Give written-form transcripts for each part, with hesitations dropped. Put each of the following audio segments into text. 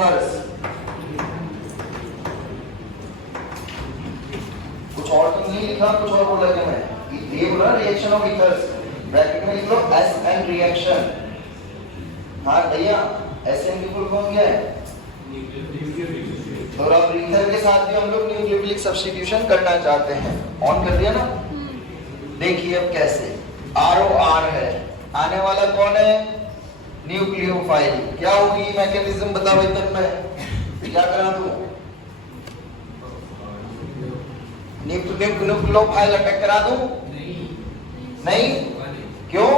Ethers. कुछ और तो नहीं लिखा, कुछ और बोला क्या मैं? ये बोला रिएक्शन ऑफ ईथर्स, ब्रैकेट में लिख लो एसएन रिएक्शन। हाँ भैया, एसएन की फुल फॉर्म क्या है? और अब ईथर के साथ भी हम लोग न्यूक्लियोफिलिक सब्स्टिट्यूशन करना चाहते हैं। ऑन कर दिया ना? देखिए अब कैसे। ROR है, आने वाला कौन है? न्यूक्लियोफाइल। क्या होगी मैकेनिज्म बताओ तब मैं क्या करा दूं? न्यूक्लियोफाइल अटैक करा दूं? नहीं। क्यों?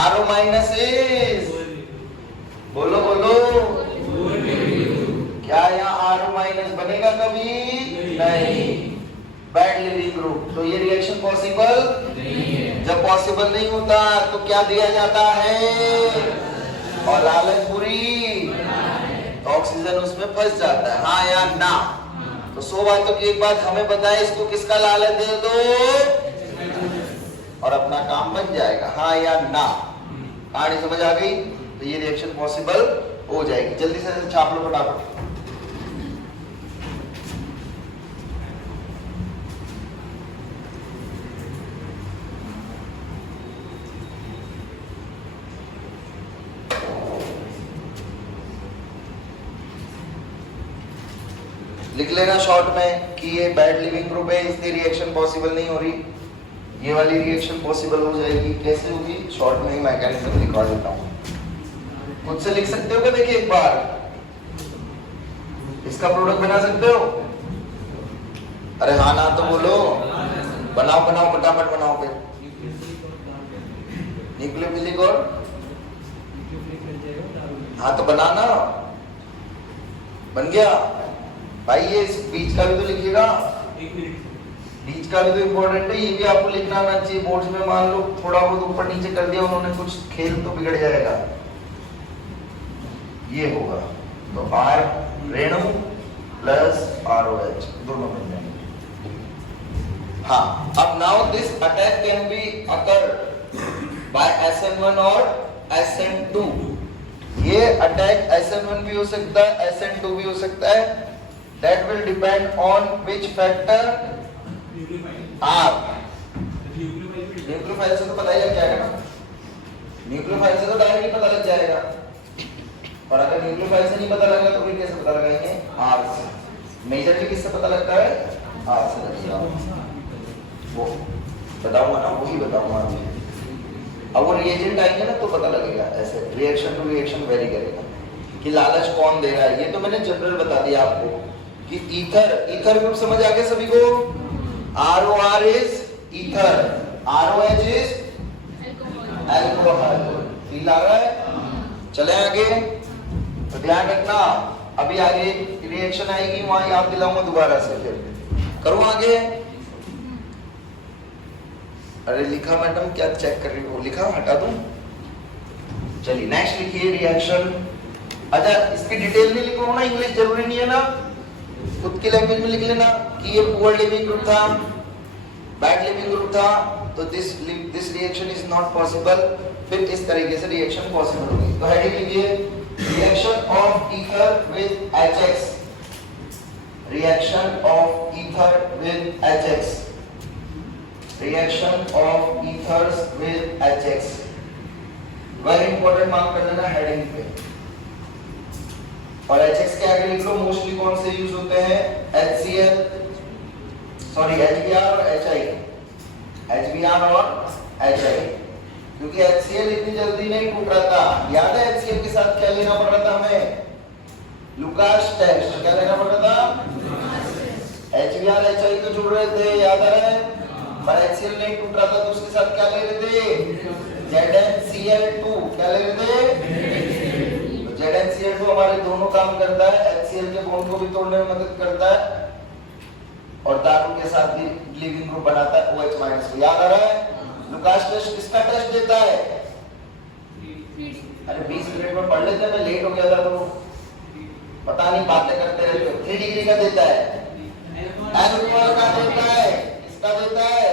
RO माइनस इज, बोलो बोलो, क्या यहाँ RO माइनस बनेगा कभी? नहीं। बैड लिविंग ग्रुप, तो ये रिएक्शन पॉसिबल नहीं है। जब पॉसिबल नहीं होता तो क्या दिया जाता है? और लालच पूरी, तो ऑक्सीजन उसमें फंस जाता है। हाँ या ना? तो 100 बातों की एक बात हमें बताए, इसको किसका लालच दे दो और अपना काम बन जाएगा। हाँ या ना? कहानी समझ आ गई? तो ये रिएक्शन पॉसिबल हो जाएगी। जल्दी से छाप लो फटाफट। लिख लेना शॉर्ट में कि ये बैड लिविंग ग्रुप है, इसलिए रिएक्शन पॉसिबल नहीं हो रही। ये वाली रिएक्शन पॉसिबल हो जाएगी। कैसे होगी? शॉर्ट में ही मैकेनिज्म लिखवा देता हूँ, खुद से लिख सकते हो क्या? देखिए एक बार, इसका प्रोडक्ट बना सकते हो? अरे हाँ ना तो बोलो। बनाओ बनाओ फटाफट बनाओ। फिर न्यूक्लियोफिलिक और हाँ तो बनाना। बन गया भाई। ये इस बीच का भी तो लिखिएगा, बीच का भी तो इम्पोर्टेंट है। ये भी आपको लिखना आना चाहिए। बोर्ड्स में मान लो थोड़ा बहुत ऊपर नीचे कर दिया उन्होंने, कुछ खेल तो बिगड़ जाएगा। ये होगा तो R रेणु प्लस ROH दोनों बन जाएंगे। हाँ, अब now this attack can be occur by SN1 और SN2। ये अटैक SN1 भी हो सकता है, SN2 भी हो सकता है। That will depend on which factor? R। Nucleophile से तो पता ही लग जाएगा ना, न्यूक्लियोफाइल से तो डायरेक्टली पता लग जाएगा। और अगर न्यूक्लियोफाइल से नहीं पता लगेगा तो फिर कैसे पता लगाएंगे? R से। मेजरली किससे पता लगता है? R से लगेगा। वो बताऊंगा ना, वही बताऊंगा। अब वो रिएजेंट आएंगे ना तो पता लगेगा। ऐसे रिएक्शन टू रिएक्शन वेरी करेगा कि लालच कौन दे रहा है। ये तो मैंने जनरल बता दिया आपको कि ईथर ग्रुप समझ आ गया सभी को? ROR is ether, ROH is alcohol. Feel आ रहा है? चले आगे, तो ध्यान रखना। अभी आगे रिएक्शन आएगी, वहां याद दिलाऊंगा दोबारा से। फिर करूं आगे? अरे लिखा मैडम, क्या चेक कर रही हो? लिखा हटा दूं? चलिए नेक्स्ट लिखिए रिएक्शन। अच्छा, इसकी डिटेल में लिखो ना, इंग्लिश जरूरी नहीं है ना, खुद की लैंग्वेज में लिख लेना कि ये पुअर लिविंग ग्रुप था, बैड लिविंग ग्रुप था, तो this reaction is not possible. फिर इस तरीके से रिएक्शन पॉसिबल होगी। तो हेडिंग लिखिए reaction of ether with HX। Reaction of ether with HX। Reaction of ethers with HX। Very important, mark कर देना हेडिंग पे। और HX के आगे लिख लो मोस्टली कौन से यूज होते हैं? HCl, सॉरी HBr और HI। HBr और HI, क्योंकि HCl इतनी जल्दी नहीं टूट रहा था। याद है HCl के साथ क्या लेना पड़ रहा था हमें? Lucas test. क्या लेना पड़ रहा था? HBr HI तो जुड़ रहे थे, याद आ रहा है? पर HCl नहीं टूट रहा था तो उसके साथ क्या ले रहे थे? ZnCl2। क्या ले रहे थे? ZnCl2 हमारे दोनों काम करता है, HCl के बॉन्ड को भी तोड़ने में मदद करता है और दारू के साथ भी लिविंग ग्रुप बनाता है OH माइनस को। याद आ रहा है? लुकास टेस्ट किसका टेस्ट देता है? अरे 20 मिनट में पढ़ लेते, मैं लेट हो गया था तो पता नहीं, बातें करते रहते हो। 3 डिग्री का देता है, एल्कोहल का देता है, किसका देता है?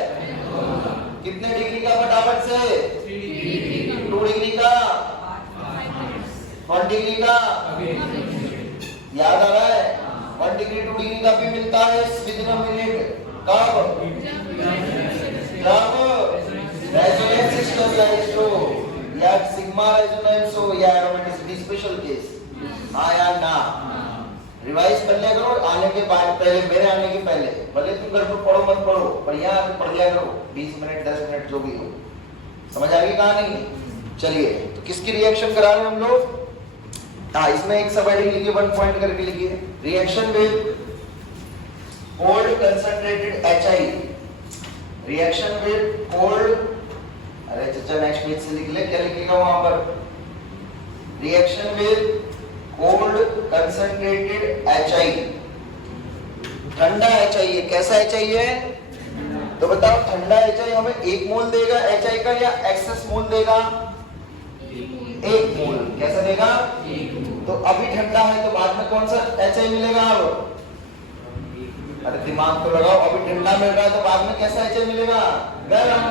कितने डिग्री का? फटाफट से 2 डिग्री का। 1 डिग्री का याद आ रहा है? 1 डिग्री 2 डिग्री का भी मिलता है विदिन अ मिनट। कब? रेजोनेंस स्टेबलाइज्ड हो या सिग्मा रेजोनेंस हो या एरोमेटिसिटी स्पेशल केस। हाँ या ना? रिवाइज कर लिया करो आने के बाद, पहले मेरे आने के पहले, भले तुम घर पर पढ़ो मत पढ़ो पर यहाँ आके पढ़ लिया करो 20 मिनट 10 मिनट जो भी हो। समझ आ गई कहानी? चलिए तो किसकी रिएक्शन करा रहे हैं हम लोग? हाँ इसमें एक सब हेडिंग लिखिए, 1 पॉइंट करके लिखिए। Reaction with cold concentrated HI, reaction with cold, अरे चाचा नेक्स्ट पेज से लिख ले, क्या लिखेगा वहां पर? Reaction with cold concentrated HI, ठंडा HI है। कैसा HI है? तो बताओ ठंडा HI हमें 1 मोल देगा HI का या एक्सेस मोल देगा? 1 मोल। कैसा देगा? तो अभी ठंडा है तो बाद में कौन सा HI मिलेगा? अब अरे दिमाग तो लगाओ, अभी ठंडा मिल रहा है तो बाद में कैसा HI मिलेगा? गर्म।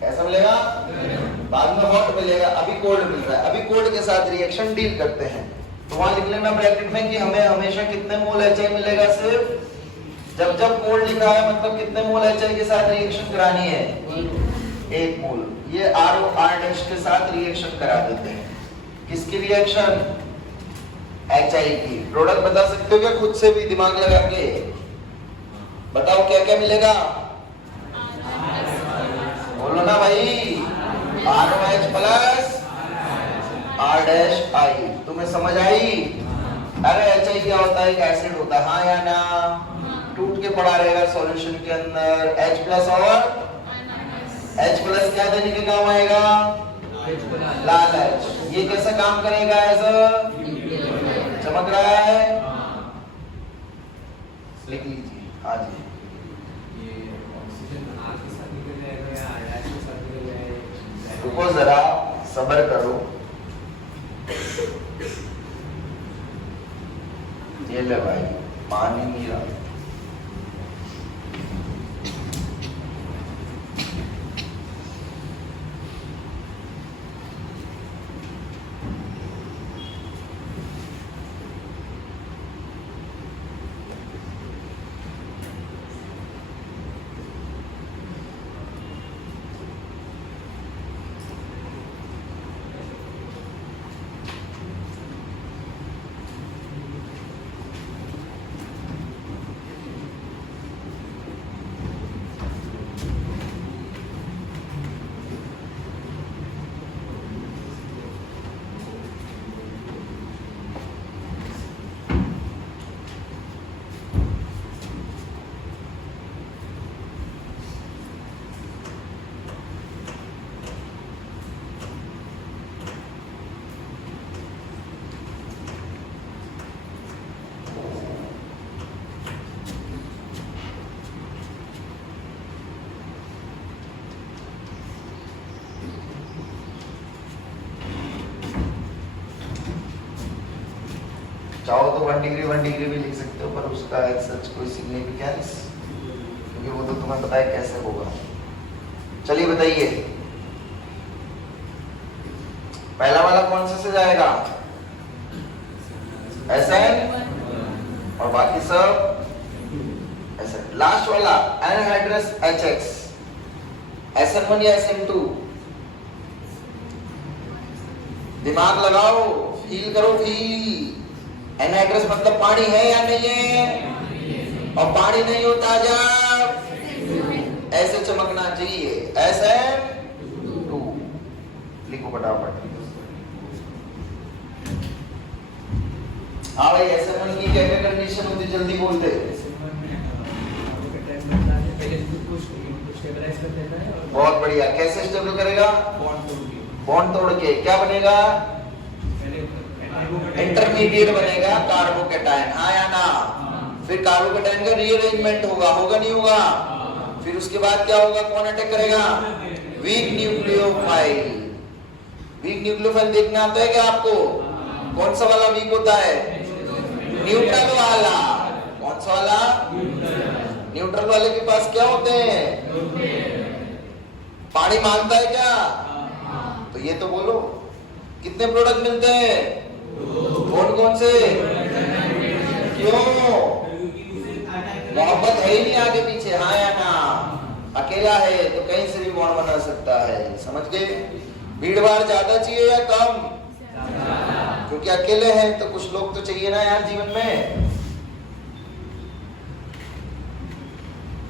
कैसा मिलेगा? बाद में हॉट मिलेगा, अभी कोल्ड मिल रहा है। अभी कोल्ड के साथ रिएक्शन डील करते हैं तो वहां लिख लेना ब्रैकेट में कि हमें हमेशा कितने मोल HI मिलेगा? सिर्फ जब कोल्ड लिखा है मतलब कितने मोल HI के साथ रिएक्शन करानी है? 1 मोल। ये R के साथ रिएक्शन करा देते हैं। किसकी रिएक्शन? HI की। प्रोडक्ट बता सकते हो क्या खुद से भी दिमाग लगा के? बताओ क्या क्या मिलेगा? बोलो ना भाई। ROH plus R' I। तुम्हें समझ आई? अरे HI क्या होता है? एक एसिड होता है। हाँ या ना? टूट के पड़ा रहेगा सॉल्यूशन के अंदर। H प्लस और H प्लस क्या देने के काम आएगा? लाल H। ये कैसा काम करेगा? ऐसा चमक रहा है, लिख लीजिए। हाँ जी, रुको जरा सब्र करो। ये ले भाई, मान ही नहीं रहा। चाहो तो 1 डिग्री भी लिख सकते हो पर उसका सच कोई सिग्निफिकेंस, क्योंकि वो तो तुम्हें पता है कैसे होगा। चलिए बताइए पहला वाला कौन से जाएगा? SN और बाकी सब SN। लास्ट वाला एनहाइड्रस HX, SN1 या SN2? दिमाग लगाओ, फील करो। फील एनहाइड्रस मतलब पानी है या नहीं है? और पानी नहीं होता जब ऐसे चमकना चाहिए। SN2 लिखो फटाफट। हाँ भाई, SN1 की क्या क्या कंडीशन होती है? जल्दी बोलते। बहुत बढ़िया। कैसे स्टेबल करेगा? बॉन्ड तोड़ के। क्या बनेगा? इंटरमीडिएट बनेगा कार्बोकैटायन। हाँ या ना? फिर कार्बोकैटायन का रीअरेंजमेंट होगा नहीं होगा? फिर उसके बाद क्या होगा? कौन अटैक करेगा? Weak nucleophile. वीक न्यूक्लियोफाइल देखना आता है क्या आपको? कौन सा वाला वीक होता है? न्यूट्रल वाला। कौन सा वाला? न्यूट्रल वाले के पास क्या होते हैं? पानी मांगता है क्या? तो ये तो बोलो कितने प्रोडक्ट मिलते हैं? कौन कौन से? क्यों? मोहब्बत है ही नहीं आगे पीछे, हाँ या ना? अकेला है तो कहीं से भी बॉन्ड बना सकता है, समझ गए? भीड़ भाड़ ज्यादा चाहिए या कम? क्योंकि अकेले हैं तो कुछ लोग तो चाहिए ना यार जीवन में।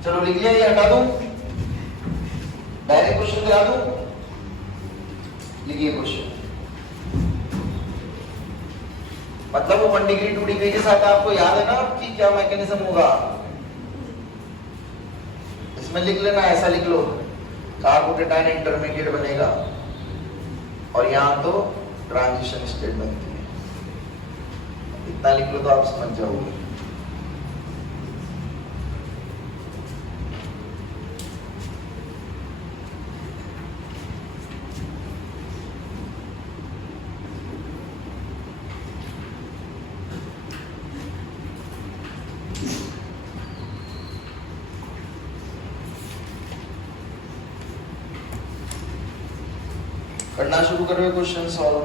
चलो लिख लिया, ये हटा दूं, डायरेक्ट क्वेश्चन करा दूं? लिखिए क्वेश्चन। मतलब वो 1 डिग्री 2 डिग्री के साथ आपको याद है ना कि क्या मैकेनिज्म होगा? इसमें लिख लेना, ऐसा लिख लो, कार्बोकेटायन इंटरमीडिएट बनेगा और यहां तो ट्रांजिशन स्टेट बनती है। इतना लिख लो तो आप समझ जाओगे। करना शुरू करो क्वेश्चन सॉल्व।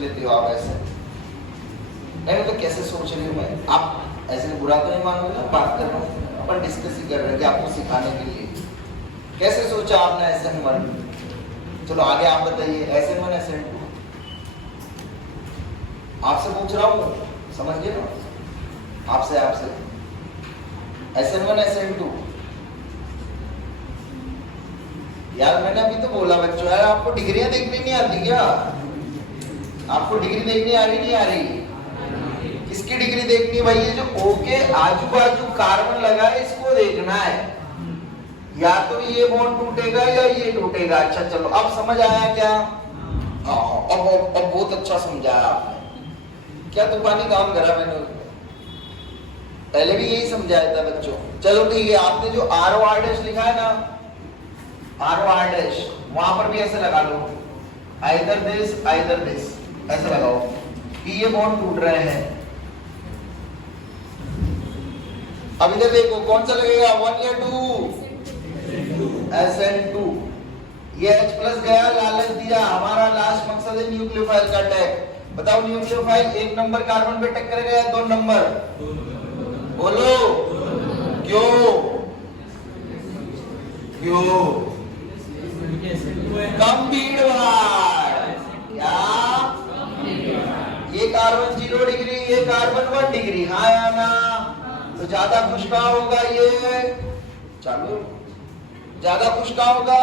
लेते हो आप ऐसे नहीं, तो कैसे सोच रही हूँ मैं? आप ऐसे बुरा तो नहीं मानोगे ना? बात कर रहा हूँ, अपन डिस्कस ही कर रहे थे आपको सिखाने के लिए। कैसे सोचा आपने SN1? चलो आगे आप बताइए। SN1 SN2 आपसे पूछ रहा हूँ, समझ गए ना? आपसे SN1 SN2 यार मैंने अभी तो बोला बच्चों, यार आपको डिग्रियां देखनी नहीं आती क्या? आपको डिग्री देखनी आ रही नहीं आ रही? किसकी डिग्री देखनी है भाई? ये जो O के आजू बाजू कार्बन लगा है इसको देखना है, या तो ये बॉन्ड टूटेगा या ये टूटेगा। अच्छा चलो अब समझ आया क्या? अब बहुत अच्छा समझाया आपने। क्या तूफानी काम करा मैंने, पहले भी यही समझाया था बच्चों। चलो ठीक है, आपने जो ROR' लिखा है ना, ROR' वहां पर भी ऐसे लगा लो, आइदर दिस ऐसे लगाओ कि ये बॉन्ड टूट रहे हैं। अब इधर देखो कौन सा लगेगा, 1 या 2? SN2। ये H+ गया, लालच दिया। हमारा लास्ट मकसद है न्यूक्लियोफाइल का अटैक। बताओ न्यूक्लियोफाइल 1 नंबर कार्बन पे टक्कर गया 2 नंबर? बोलो क्यों? कम भीड़ भाड़। क्या? ये कार्बन 0 डिग्री, ये कार्बन 1 डिग्री, हाँ या ना? तो ज्यादा खुश कहाँ होगा ये? चलो ज्यादा खुश कहाँ होगा?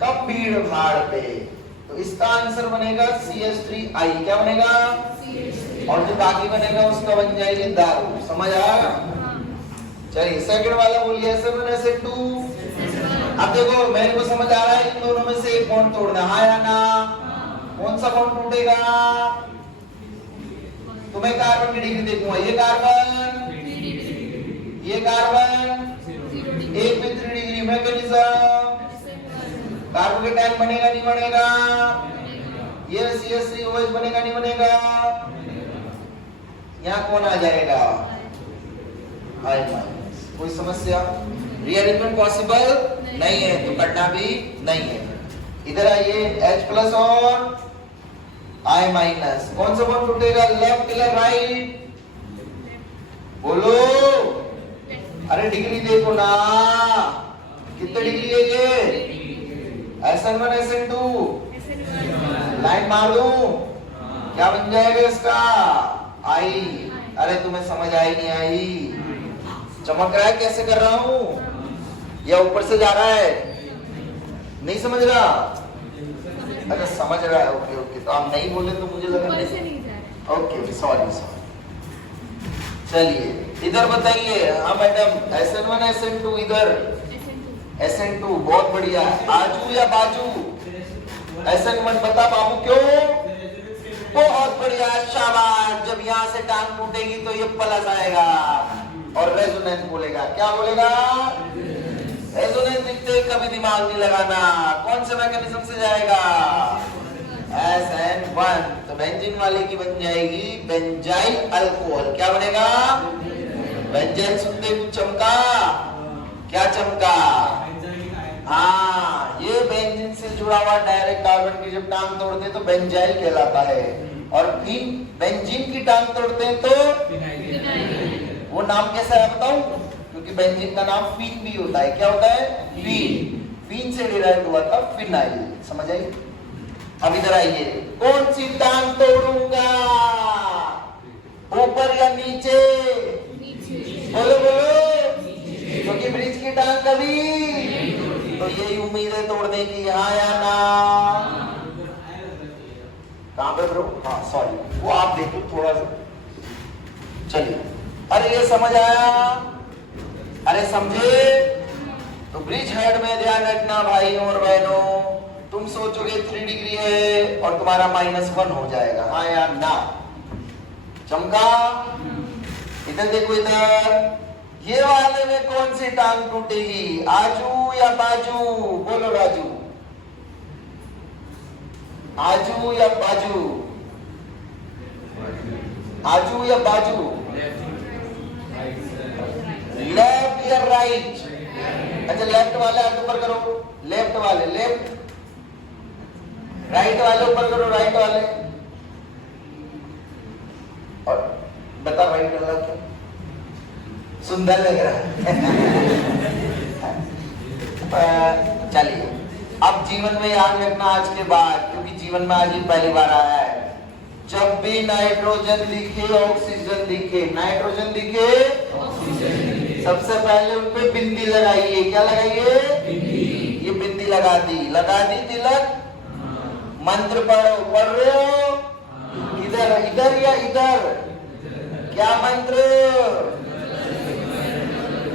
कम भीड़ भाड़ पे। तो इसका आंसर बनेगा CH3I। क्या बनेगा? और जो बाकी बनेगा उसका बन जाएगी दारू। समझ आया? चलिए सेकंड वाला बोलिए, SN1 SN2। अब देखो मेरे को समझ आ रहा है इन दोनों में से एक बॉन्ड तोड़ना, हाँ या ना? कौन सा बॉन्ड टूटेगा? तुम्हें कार्बन की डिग्री देखूंगा, ये कार्बन 1 में 3 डिग्री मैकेनिज्म। कार्बोकेटायन बनेगा नहीं बनेगा? ये CH3OH बनेगा नहीं बनेगा? यहाँ कौन आ जाएगा? I-। कोई समस्या? रीअरेंजमेंट पॉसिबल नहीं है तो करना भी नहीं है। इधर आइए, H+ और I-। कौन सा बॉन्ड टूटेगा, लेफ्ट या राइट? बोलो। अरे डिग्री देखो ना, कितने डिग्री है ये? SN1 SN2 लाइन मार दूं, क्या बन जाएगा इसका? I। अरे तुम्हें समझ आई नहीं आई? चमक रहा है कैसे कर रहा हूं, या ऊपर से जा रहा है? नहीं समझ रहा? अच्छा समझ रहा है, ओके ओके। तो आप नहीं बोले तो मुझे लगा ऊपर से नहीं जा रहा। Okay sorry. चलिए इधर बताइए। हाँ मैडम, SN1 SN2 इधर SN2 बहुत बढ़िया। आजू या बाजू? SN1 बता बाबू क्यों? बहुत बढ़िया, शाबाश। जब यहाँ से टांग टूटेगी तो ये प्लस आएगा और रेजोनेंस बोलेगा। क्या बोलेगा? रेजोनेंस दिखते कभी दिमाग नहीं लगाना। कौन से मैकेनिज्म से जाएगा? SN1। तो बेंजीन वाले की बन जाएगी बेंजाइल अल्कोहल। क्या बनेगा? बेंजीन सुनते कुछ चमका। क्या चमका? हाँ, ये बेंजीन से जुड़ा हुआ डायरेक्ट कार्बन की जब टांग तोड़ते तो बेंजाइल कहलाता है, और फिर बेंजीन की टांग तोड़ते हैं तो वो नाम कैसा है बताऊं? क्योंकि बेंजीन का नाम फीन भी होता है। क्या होता है? फीन। फीन से डिराइव हुआ था फिनाइल। समझ आई? अब इधर आइए, कौन सी टांग तोड़ूंगा, ऊपर या नीचे? बोलो बोलो। क्योंकि ब्रिज की टांग कभी, तो यही उम्मीद है तोड़ने की, यहाँ या ना? कहां पे ब्रो? हाँ सॉरी, वो आप देखो थोड़ा सा। चलिए, अरे ये समझ आया? अरे समझे? तो ब्रिज हेड में ध्यान रखना भाई और बहनों, तुम सोचोगे 3 डिग्री है और तुम्हारा -1 हो जाएगा। हाँ या ना? चमका? इधर देखो, इधर ये वाले में कौन सी टांग टूटेगी, आजू या बाजू? बोलो राजू। आजू या बाजू? आजू या बाजू? लेफ्ट या राइट? अच्छा, लेफ्ट वाले हाथ ऊपर करो, लेफ्ट वाले लेफ्ट, राइट वाले ऊपर करो, राइट वाले। और बता राइट वाला क्या? सुंदर लग रहा है। चलिए, अब जीवन में याद रखना आज के बाद, क्योंकि जीवन में आज ही पहली बार आया है, जब भी नाइट्रोजन दिखे ऑक्सीजन दिखे, नाइट्रोजन दिखे सबसे पहले उनपे बिंदी लगाइए। क्या लगाइए? ये बिंदी लगा दी तिलक। मंत्र पढ़ो, पढ़ रहे हो? इधर इधर या इधर? क्या मंत्र?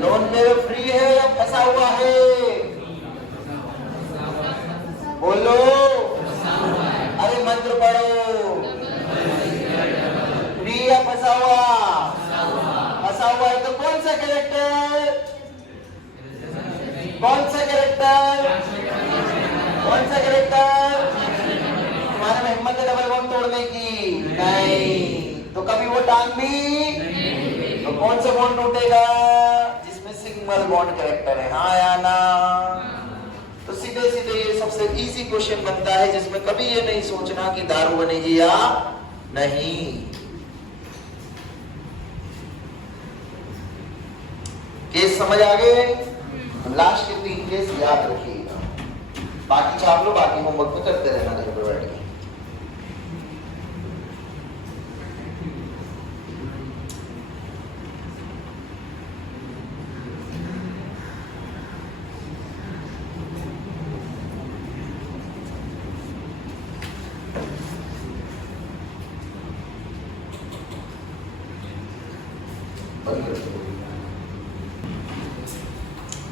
लोन में फ्री है या फंसा हुआ है? बोलो। अरे मंत्र पढ़ो। फ्री या फंसा हुआ? फंसा हुआ है तो कौन सा कैरेक्टर? कौन सा कैरेक्टर? कौन सा कैरेक्टर? तुम्हारे में हिम्मत है डबल बॉन्ड तोड़ने की? नहीं। तो कभी वो टांग भी, तो कौन सा बॉन्ड टूटेगा? जिसमें सिंगल बॉन्ड कैरेक्टर है। हाँ या ना? तो सीधे सीधे ये सबसे इजी क्वेश्चन बनता है, जिसमें कभी ये नहीं सोचना कि दारू बनेगी या नहीं। केस समझ आ गए? लास्ट के 3 केस याद रखिएगा, बाकी छाप लो, बाकी होमवर्क तो करते रहना घर पर बैठ के।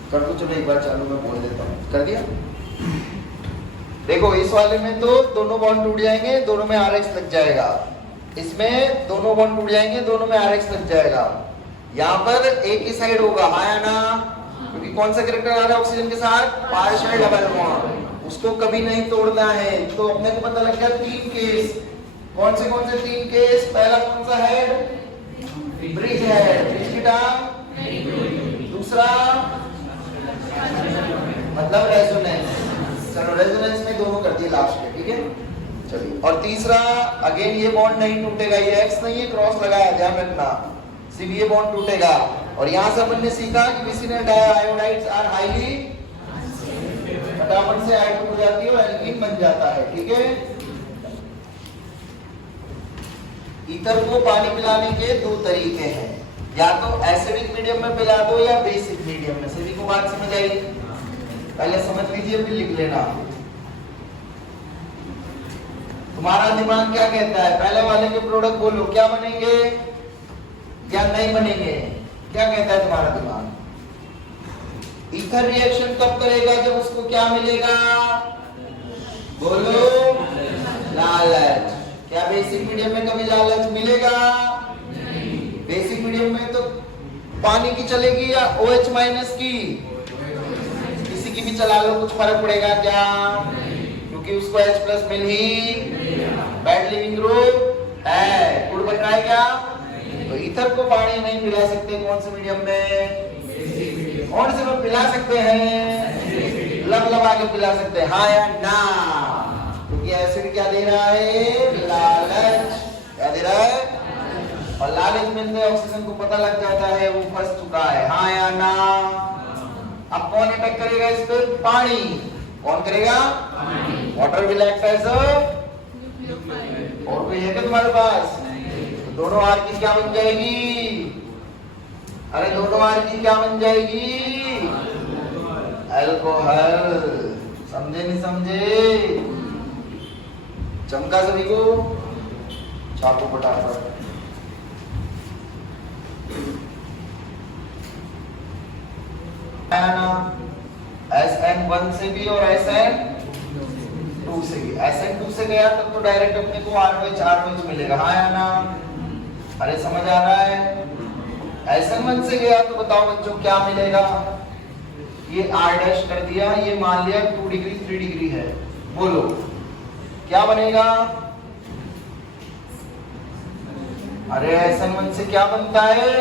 कर दो, चलो एक बार चालू मैं बोल देता हूँ। कर दिया? देखो, इस वाले में तो दोनों बॉन्ड टूट जाएंगे, दोनों में RH लग जाएगा। इसमें दोनों बॉन्ड टूट जाएंगे, दोनों में RH लग जाएगा। यहाँ पर एक ही साइड होगा। हाँ या ना? क्योंकि कौन सा कैरेक्टर आ रहा है ऑक्सीजन के साथ? Partial double bond. उसको कभी नहीं तोड़ना है। तो अपने को पता लग गया 3 केस। कौन से 3 केस? पहला कौन सा है? ब्रिज है, ब्रिज की टांग। दूसरा मतलब रेजोनेंस। चलो, रेजोनेंस में दोनों कर दिए लास्ट में, ठीक है? चलिए, और तीसरा अगेन ये बॉन्ड नहीं टूटेगा, ये एक्स नहीं है, क्रॉस लगाया, ध्यान रखना, सिर्फ ये बॉन्ड टूटेगा। और यहाँ से अपन ने सीखा कि विसिनल आयोडाइड्स आर हाईली, फटाफट से आयोडीन हो जाती है और एल्कीन बन जाता है, ठीक है? ईथर को पानी पिलाने के 2 तरीके हैं, या तो एसिडिक मीडियम में पिला दो या बेसिक मीडियम में। सभी को बात समझ आई? पहले समझ लीजिए फिर लिख लेना। तुम्हारा दिमाग क्या कहता है? पहले वाले के प्रोडक्ट बोलो, क्या बनेंगे या नहीं बनेंगे? क्या कहता है तुम्हारा दिमाग? ईथर रिएक्शन कब करेगा? जब उसको क्या मिलेगा? बोलो, लालच। क्या बेसिक मीडियम में कभी लालच मिलेगा? पानी की चलेगी या OH माइनस की? किसी की भी चला लो, कुछ फर्क पड़ेगा क्या? क्योंकि उसको H प्लस मिल ही बैड लिविंग ग्रुप है। गुड बन रहा है क्या? तो ईथर को पानी नहीं पिला सकते कौन से मीडियम में? कौन से में पिला सकते हैं? लबलबा के पिला सकते हैं, हाँ या ना? क्योंकि एसिड क्या दे रहा है? लालच। क्या दे रहा है? और लालच में ऑक्सीजन को पता लग जाता है वो फंस चुका है, हाँ या ना? अब कौन अटैक करेगा इस पे? पानी। कौन करेगा? वाटर विल एक्ट एज और कोई है क्या तुम्हारे पास? तो दोनों आर की क्या बन जाएगी? अरे दोनों आर की क्या बन जाएगी? अल्कोहल। समझे नहीं समझे? चमका सभी को? छापो फटाफट। SN1 से भी और SN2 से भी। SN2 से गया तब तो डायरेक्ट अपने को RH मिलेगा, हाँ या ना? अरे समझ आ रहा है? SN1 से गया तो बताओ बच्चों क्या मिलेगा? ये R' कर दिया, ये मान लिया 2 डिग्री 3 डिग्री है, बोलो क्या बनेगा? अरे SN1 से क्या बनता है?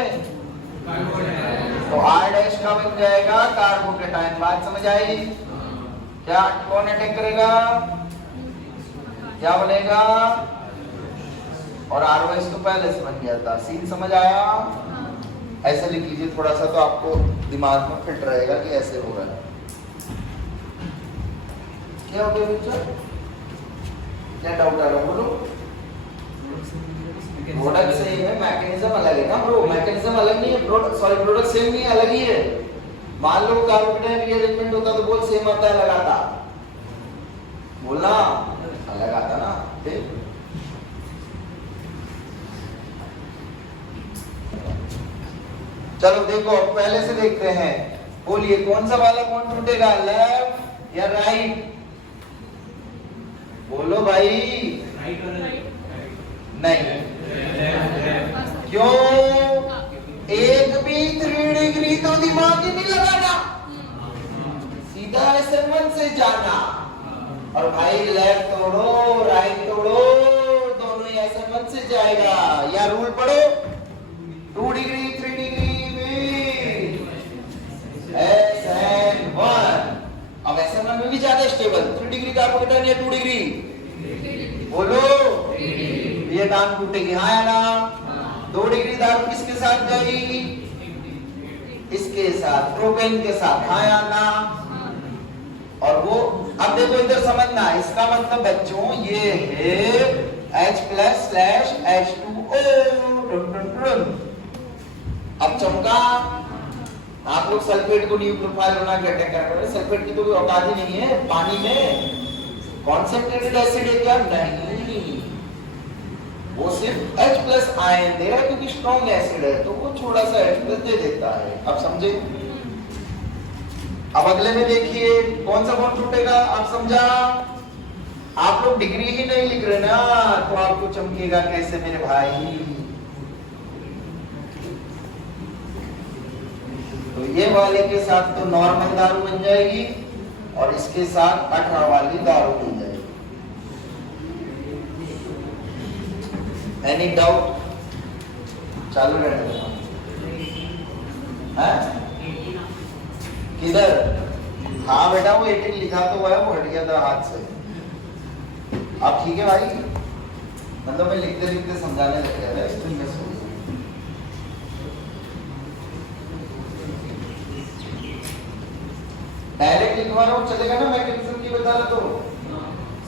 तो R' का बन जाएगा कार्बोकेटायन। बात समझ आई? क्या कौन अटैक करेगा? क्या बनेगा? और R' तो पहले से बन गया था। सीन समझ आया? ऐसे लिख लीजिए थोड़ा सा तो आपको दिमाग में फिट रहेगा कि ऐसे हो रहा है। क्या हो गया बच्चा? क्या डाउट आ रहा है बोलो? प्रोडक्ट सेम है, मैकेनिज्म अलग है ना ब्रो। मैकेनिज्म अलग नहीं है, प्रोडक्ट सेम नहीं है, अलग ही है। मान लो कार्बोकेटायन रीअरेंजमेंट होता तो बोल सेम आता है, अलग आता? बोलना अलग आता ना। ठीक, चलो देखो पहले से देखते हैं। बोलिए कौन सा वाला कौन टूटेगा, लेफ्ट या राइट? बोलो भाई। नहीं, क्यों? एक भी 3 डिग्री तो दिमाग ही नहीं लगाना, सीधा SN1 से जाना। और भाई लेफ्ट तोड़ो राइट तोड़ो, दोनों ही SN1 से जाएगा। या रूल पढ़ो, 2 डिग्री 3 डिग्री SN1। अब SN1 में भी ज्यादा स्टेबल 3 डिग्री कार्बोकेटायन या 2 डिग्री? बोलो ये दान टूटेगी, हाँ या ना? 2 डिग्री दारू किसके साथ जाएगी? इसके साथ, प्रोपेन के साथ, हाँ या ना? और वो अब देखो इधर समझना, इसका मतलब बच्चों ये है H+/H2O। अब चमका। आप लोग सल्फेट को न्यू प्रोफाइल बना के अटैक कर रहे हैं। सल्फेट की तो कोई औकात ही नहीं है पानी में। कॉन्सेंट्रेटेड एसिड है क्या? नहीं, वो सिर्फ H+ आयन दे रहा है क्योंकि स्ट्रॉन्ग एसिड है, तो वो थोड़ा सा H+ दे देता है। अब समझे? अब अगले में देखिए कौन सा बॉन्ड टूटेगा। अब समझा? आप लोग डिग्री ही नहीं लिख रहे ना, तो आपको चमकेगा कैसे मेरे भाई? तो ये वाले के साथ तो नॉर्मल दारू बन जाएगी और इसके साथ 18 वाली दारू बन जाएगी। Any doubt? चालू रहने दो। किधर? हाँ बेटा वो 18 लिखा तो हुआ है, वो हट गया था हाथ से। अब ठीक है भाई, मतलब मैं लिखते लिखते समझाने लग गया था, इसलिए मैं सोच डायरेक्ट लिखवा रहा हूँ, चलेगा ना? मैकेनिज्म की बता रहा तो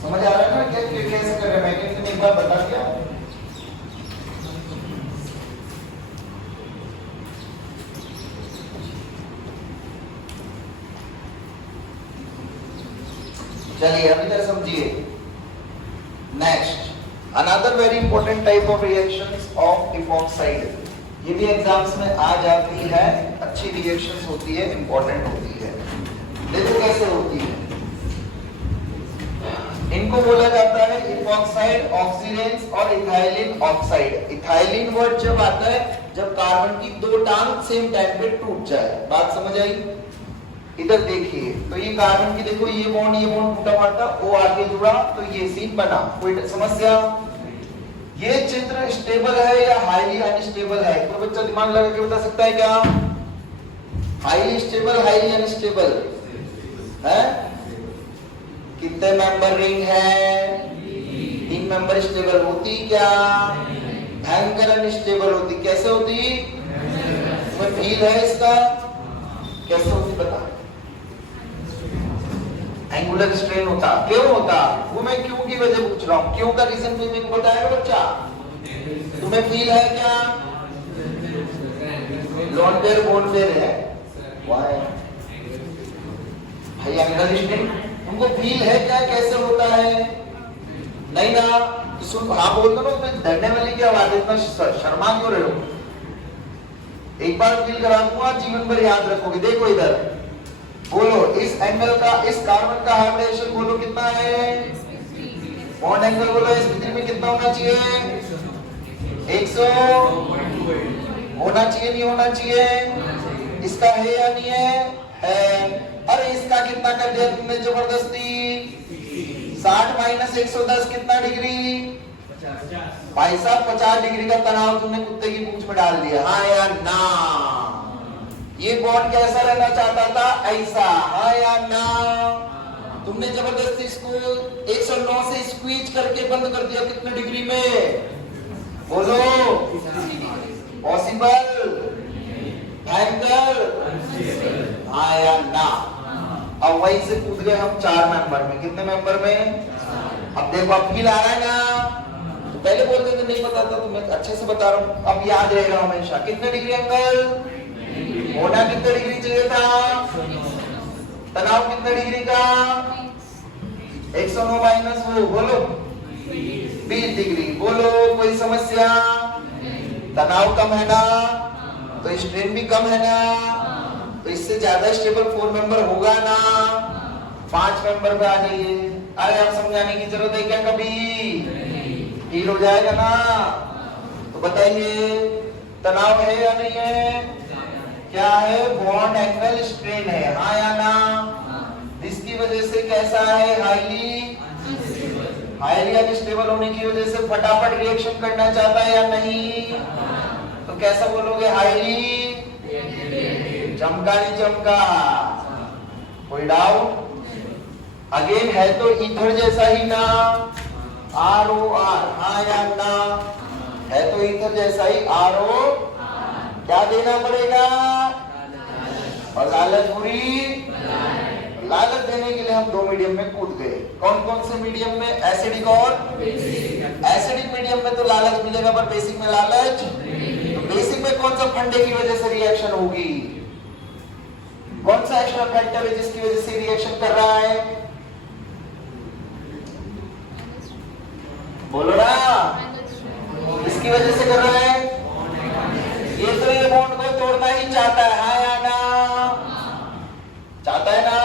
समझ आ रहा है ना? क्या कैसे कर रहे हैं मैकेनिज्म, एक बार बता दिया। चलिए अभी तक समझिए। Next, another very important type of reactions of epoxide. ये भी एग्जाम्स में आ जाती है, अच्छी रिएक्शंस होती है, इंपॉर्टेंट होती है। देखो कैसे होती है। इनको बोला जाता है इपॉक्साइड ऑक्सीडेंस और इथाइलिन ऑक्साइड। इथाइलिन वर्ड जब आता है जब कार्बन की दो टांग सेम टाइम पे टूट जाए। बात समझ आई? इधर देखिए तो ये कार्बन की देखो ये बॉन्ड टूटा हुआ था, वो आगे जुड़ा तो ये सीन बना। कोई समस्या? ये चित्र स्टेबल है या हाईली अनस्टेबल है? कोई बच्चा दिमाग लगा के बता सकता है क्या? हाईली स्टेबल, हाईली अनस्टेबल है? कितने मेंबर रिंग है? 3 मेंबर स्टेबल होती क्या? भयंकर अनस्टेबल होती। कैसे होती? तुम्हें फील है इसका? कैसे होती बता? एंगुलर स्ट्रेन होता। क्यों होता? वो मैं क्यों की वजह पूछ रहा हूँ। क्यों का रीजन भी मेरे को बताएगा बच्चा? तुम्हें फील है क्या? लोन पेयर बोन पेयर है भाई। एंगुलर स्ट्रेन तुमको फील है क्या? कैसे होता है? नहीं ना? तो सुन, हाँ बोल दो ना। डरने वाली क्या बात है? इतना शर्मा क्यों रहे हो? एक बार फील करा दूंगा, जीवन भर याद रखोगे। देखो इधर बोलो, इस एंगल का, इस कार्बन का हाइब्रिडेशन बोलो कितना है? बॉन्ड एंगल बोलो sp3 में कितना होना चाहिए? 100 होना चाहिए, नहीं होना चाहिए? इसका है या नहीं है? है। अरे इसका कितना कर दिया तुमने जबरदस्ती? 60 माइनस 110 कितना डिग्री? भाई साहब 50 डिग्री का तनाव तुमने कुत्ते की पूंछ में डाल दिया। हाँ या ना? ये बॉन्ड कैसा रहना चाहता था? ऐसा। हाँ या ना? तुमने जबरदस्ती इसको 109 से स्क्वीज करके बंद कर दिया। कितने डिग्री में? बोलो। पॉसिबल? भयंकर? हाँ या ना? अब वहीं से कूद गए हम 4 मेंबर में। कितने मेंबर में? अब देखो अब फील आ रहा है ना? तो पहले बोलते थे नहीं पता था, तुम्हें अच्छे से बता रहा हूं, अब याद रहेगा हमेशा। कितने डिग्री एंगल होना? कितने डिग्री चाहिए था? तनाव कितने डिग्री का? 109 माइनस वो बोलो 20 डिग्री। बोलो कोई समस्या? तनाव कम है ना? तो स्ट्रेन भी कम है ना? तो इससे ज्यादा स्टेबल 4 मेंबर होगा ना? 5 मेंबर पे आ जाइए। अरे आप समझाने की जरूरत है क्या? कभी फील हो जाएगा ना? तो बताइए तनाव है या नहीं है? क्या है? बॉन्ड एंगल स्ट्रेन है। हाँ या ना? इसकी वजह से कैसा है? हाईली अनस्टेबल होने की वजह से फटाफट रिएक्शन करना चाहता है या नहीं? तो कैसा बोलोगे? हाईली। चमका नहीं चमका? कोई डाउट? अगेन है तो ईथर जैसा ही ना? ROR। हाँ या ना? है तो ईथर जैसा ही RO। क्या देना पड़ेगा? और लालच बुरी। लालच देने के लिए हम 2 मीडियम में कूद गए। कौन कौन से मीडियम में? एसिडिक और एसिडिक मीडियम में तो लालच मिलेगा, पर बेसिक में लालच। तो बेसिक में कौन सा फंडे की वजह से रिएक्शन होगी? कौन सा एक्स्ट्रा फैक्टर है जिसकी वजह से रिएक्शन कर रहा है? बोलो ना। इसकी वजह से कर रहा है। ये तो ये बॉन्ड को तोड़ना ही चाहता है। हाँ या ना? चाहता है ना?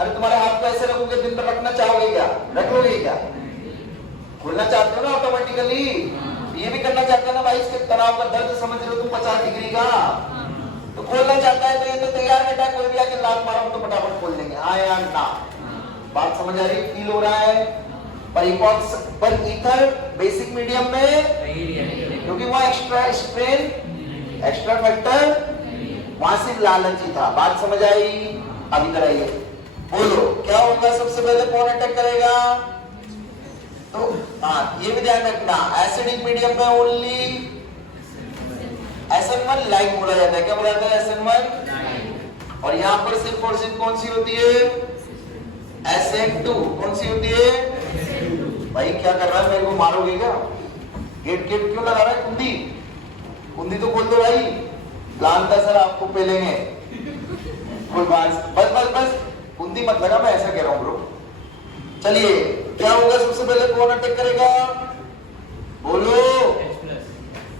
अरे तुम्हारे हाथ को ऐसे रखोगे, दिन तक रखना चाहोगे क्या? रख लोगे क्या? खोलना चाहते हो ना ऑटोमेटिकली? ये भी करना चाहते हैं ना भाई? इसके तनाव का दर्द समझ रहे हो तुम 50 डिग्री का? तो खोलना चाहता है तो ये तो तैयार बेटा, कोई भी आके लात मारो तो फटाफट खोल देंगे। हाँ या ना? बात समझ आ रही? फील हो रहा है? पर ईथर बेसिक मीडियम में, क्योंकि वहां एक्स्ट्रा स्ट्रेन, एक्स्ट्रा फैक्टर, वहां सिर्फ लालच ही था। बात समझ आई? अब इधर आइए, बोलो क्या होगा? सबसे पहले कौन अटैक करेगा? तो हाँ ये भी ध्यान रखना, एसिडिक मीडियम में ओनली SN1 लाइक बोला जाता है। क्या बोला जाता है? SN1। और यहाँ पर सिर्फ और सिर्फ कौन सी होती है? SN2। कौन सी होती है? भाई क्या कर रहा है? मेरे को मारोगे क्या? गेट क्यों लगा रहा है? कुंदी तो खोल दो भाई। प्लान था सर आपको पेलेंगे। कोई बात, बस कुंदी मत लगा, मैं ऐसा कह रहा हूँ ब्रो। चलिए क्या होगा? सबसे पहले कौन अटैक करेगा? बोलो।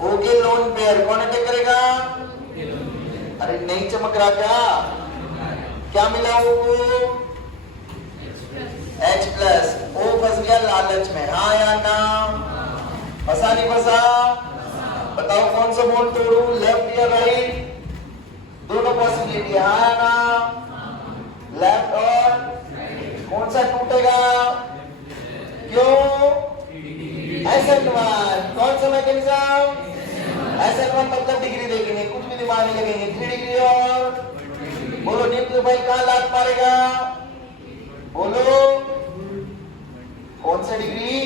Okay lone pair. कौन अटैक करेगा? अरे नहीं चमक रहा क्या? क्या मिला वो? H+। फंस गया लालच में, हाँ या ना? फंसा नहीं फंसा? बताओ कौन सा बॉन्ड तोड़ू, लेफ्ट या राइट? दोनों पॉसिबिलिटी, हाँ या ना? लेफ्ट और कौन सा टूटेगा? क्यों? SN1। कौन सा मैकेनिज्म? SN1 मतलब डिग्री देखेंगे, कुछ भी दिमाग नहीं लगेंगे। 3 डिग्री और बोलो न्यूक्लियोफाइल कहाँ लात मारेगा? बोलो कौन सा डिग्री?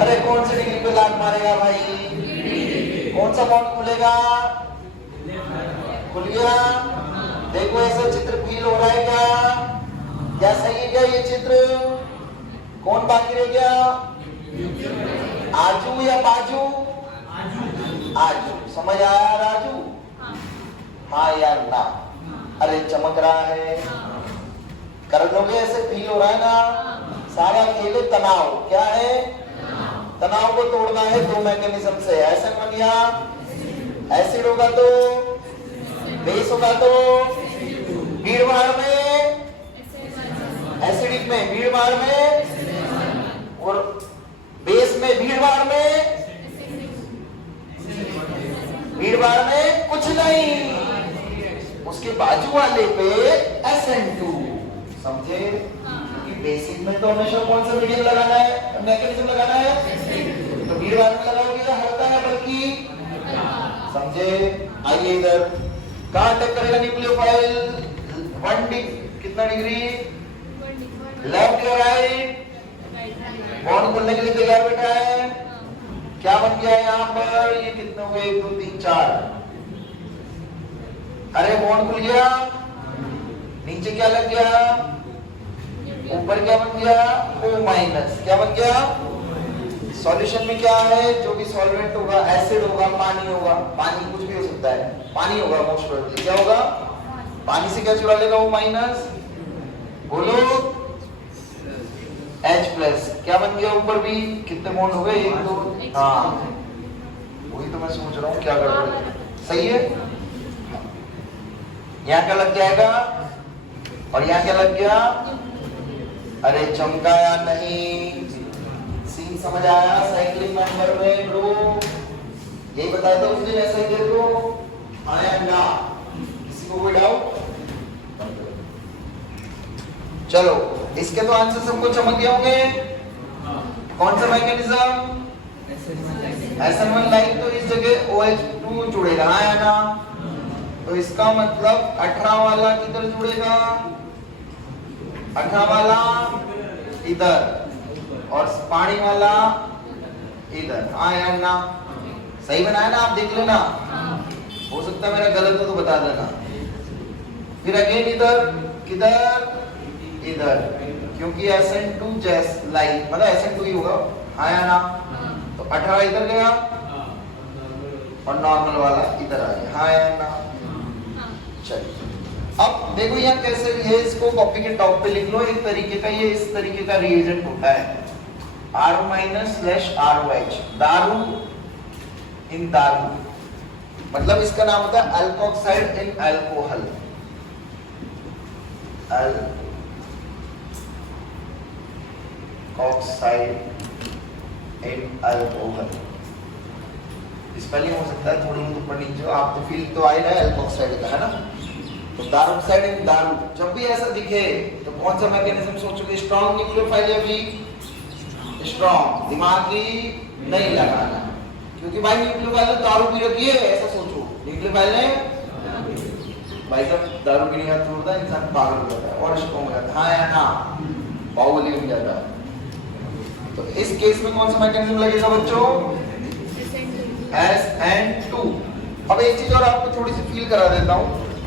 अरे कौन सी डिग्री पे लात मारेगा भाई? कौन सा बॉन्ड खुलेगा? खुल गया। देखो ऐसा चित्र फील हो रहा है क्या? क्या सही है क्या ये चित्र? कौन बाकी रह गया? आजू या बाजू? आजू। समझ आया राजू? हाँ या ना? अरे चमक रहा है, कर लोगे? ऐसे फील हो रहा है ना? सारा खेल तनाव। क्या है? तनाव को तोड़ना है दो मैकेनिज्म से। SN1 या एसिड होगा तो बेस होगा तो भीड़ भाड़ में, एसिडिक में भीड़ भाड़ में, और बेस में भीड़ भाड़ में, भीड़ भाड़ में कुछ नहीं, उसके बाजू वाले पे SN2। समझे? कि बेसिक में तो हमेशा कौन सा मीडियम लगाना है, मैकेनिज्म लगाना है, तो भीड़ भाड़ में लगाओगे तो हल्का है बल्कि। समझे? आइए इधर, कहां अटैक करेगा न्यूक्लियोफाइल? 1 डिग्री, कितना डिग्री? लेफ्ट या राइट? बॉन्ड खोलने के लिए तैयार बैठा है। क्या बन गया यहाँ पर? ये कितने हुए? 1 2 3 4। अरे बॉन्ड खुल गया। नीचे क्या लग गया? ऊपर क्या बन गया? O-। क्या बन गया? सॉल्यूशन में क्या है? जो भी सॉल्वेंट होगा, एसिड होगा, पानी होगा, पानी कुछ भी हो सकता है, पानी होगा मोस्ट प्रोबेबली। क्या होगा? पानी से क्या चुरा लेगा O-। बोलो H+। क्या बन गया ऊपर भी? कितने बॉन्ड हो गए? 1 2। हाँ वही तो मैं सोच रहा हूँ क्या कर रहा है। सही है? यहाँ क्या लग जाएगा और यहाँ क्या लग गया? अरे चमकाया नहीं? सीन समझ आया? साइक्लिंग मेंबर में ब्रो यही बताया था उस दिन, ऐसा ही देखो आया ना? किसी को कोई डाउट? चलो इसके तो आंसर सबको चमक गए होंगे। कौन सा मैकेनिज्म? SN1 लाइक, तो इस जगह OH2 जुड़ेगा, हाँ या ना? तो इसका मतलब 18 वाला किधर जुड़ेगा? 18 वाला इधर और पानी वाला इधर, हाँ या ना? सही बनाया ना? आप देख लेना, हो सकता है मेरा गलत हो तो बता देना। फिर अगेन इधर, किधर? इधर, क्योंकि SN2 जैस लाइक मतलब SN2 ही होगा, हाँ या ना? तो 18 इधर गया और नॉर्मल वाला इधर आ गया, हाँ या ना? चलिए अब देखो यहाँ कैसे है, इसको कॉपी के टॉप पे लिख लो। एक तरीके का ये इस तरीके का रिएजेंट होता है R-/ROH, दारू इन दारू, मतलब इसका नाम होता है अल्कोक्साइड इन अल्कोहल। ऑक्साइड इन अल्कोहल, स्पेलिंग हो सकता है थोड़ी ऊपर नीचे, आपको फील तो आ ही रहा है अल्कोक्साइड का, है ना? तो दारूक्साइड इन दारू, जब भी ऐसा दिखे तो कौन सा मैकेनिज्म सोचोगे? स्ट्रॉन्ग न्यूक्लियोफाइल या वीक? स्ट्रॉन्ग। दिमाग ही नहीं लगाना, क्योंकि भाई न्यूक्लियोफाइल ने दारू पी रखी है, ऐसा सोचो। न्यूक्लियोफाइल ने भाई साहब दारू पीने का होता है, इंसान पागल हो जाता है और स्ट्रॉन्ग हो जाता है, हाँ या ना? बाहुबली बन जाता है। तो इस केस में कौन सा मैकेनिज्म लगेगा बच्चों? SN2। अब एक चीज और आपको थोड़ी सी फील करा देता हूँ,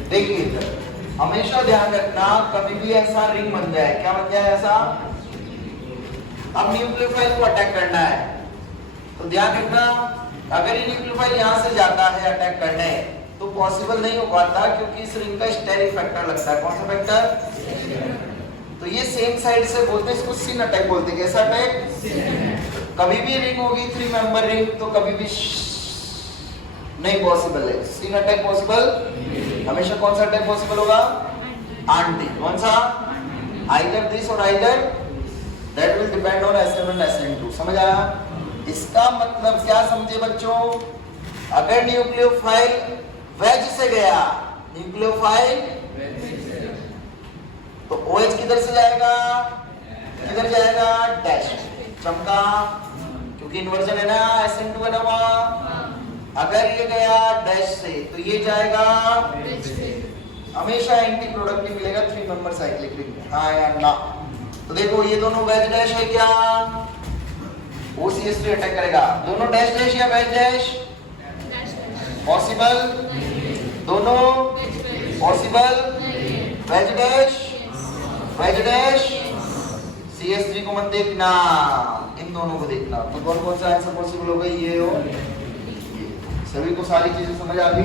देखिए हमेशा ध्यान रखना कभी भी ऐसा रिंग बन जाए, क्या बन जाए ऐसा? अब न्यूक्लियोफाइल को अटैक करना है तो ध्यान रखना, अगर ये न्यूक्लियोफाइल यहाँ से जाता है अटैक करने तो पॉसिबल नहीं हो पाता, क्योंकि इस रिंग का स्टेरिक फैक्टर लगता है। कौन सा फैक्टर? तो ये सेम साइड से बोलते हैं, इसको सिन अटैक बोलते हैं। कैसा अटैक? कभी भी रिंग होगी 3 मेंबर रिंग तो कभी भी नहीं पॉसिबल है, सिन अटैक पॉसिबल हमेशा। कौन सा अटैक पॉसिबल होगा? आंटी। कौन सा? आइदर दिस और either that will depend on SN1 SN2। समझ आया? इसका मतलब क्या समझे बच्चों? अगर न्यूक्लियोफाइल वेज से गया, न्यूक्लियोफाइल तो OH किधर से जाएगा? किधर जाएगा? डैश। चमका, क्योंकि इन्वर्जन है ना, SN2 है ना वहां। अगर ये गया डैश से तो ये जाएगा, हमेशा एंटी प्रोडक्ट ही मिलेगा 3 मेंबर साइक्लिक रिंग में, हाँ या ना? तो देखो ये दोनों वेज डैश है क्या? OCH3 अटैक करेगा। दोनों डैश डैश या वेज डैश? पॉसिबल? दोनों possible? Veg dash, veg dash. CH3 को मत देखना, इन दोनों को देखना। तो कौन कौन सा आंसर पॉसिबल होगा? ये हो, सभी को सारी चीजें समझ आ गई?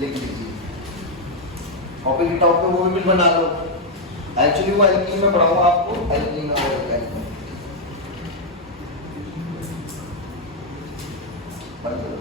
लिख लीजिए कॉपी के टॉप पे, वो भी बना लो। एक्चुअली वो एल्कीन में पढ़ाऊंगा आपको, एल्कीन और एल्काइन। बंद करो।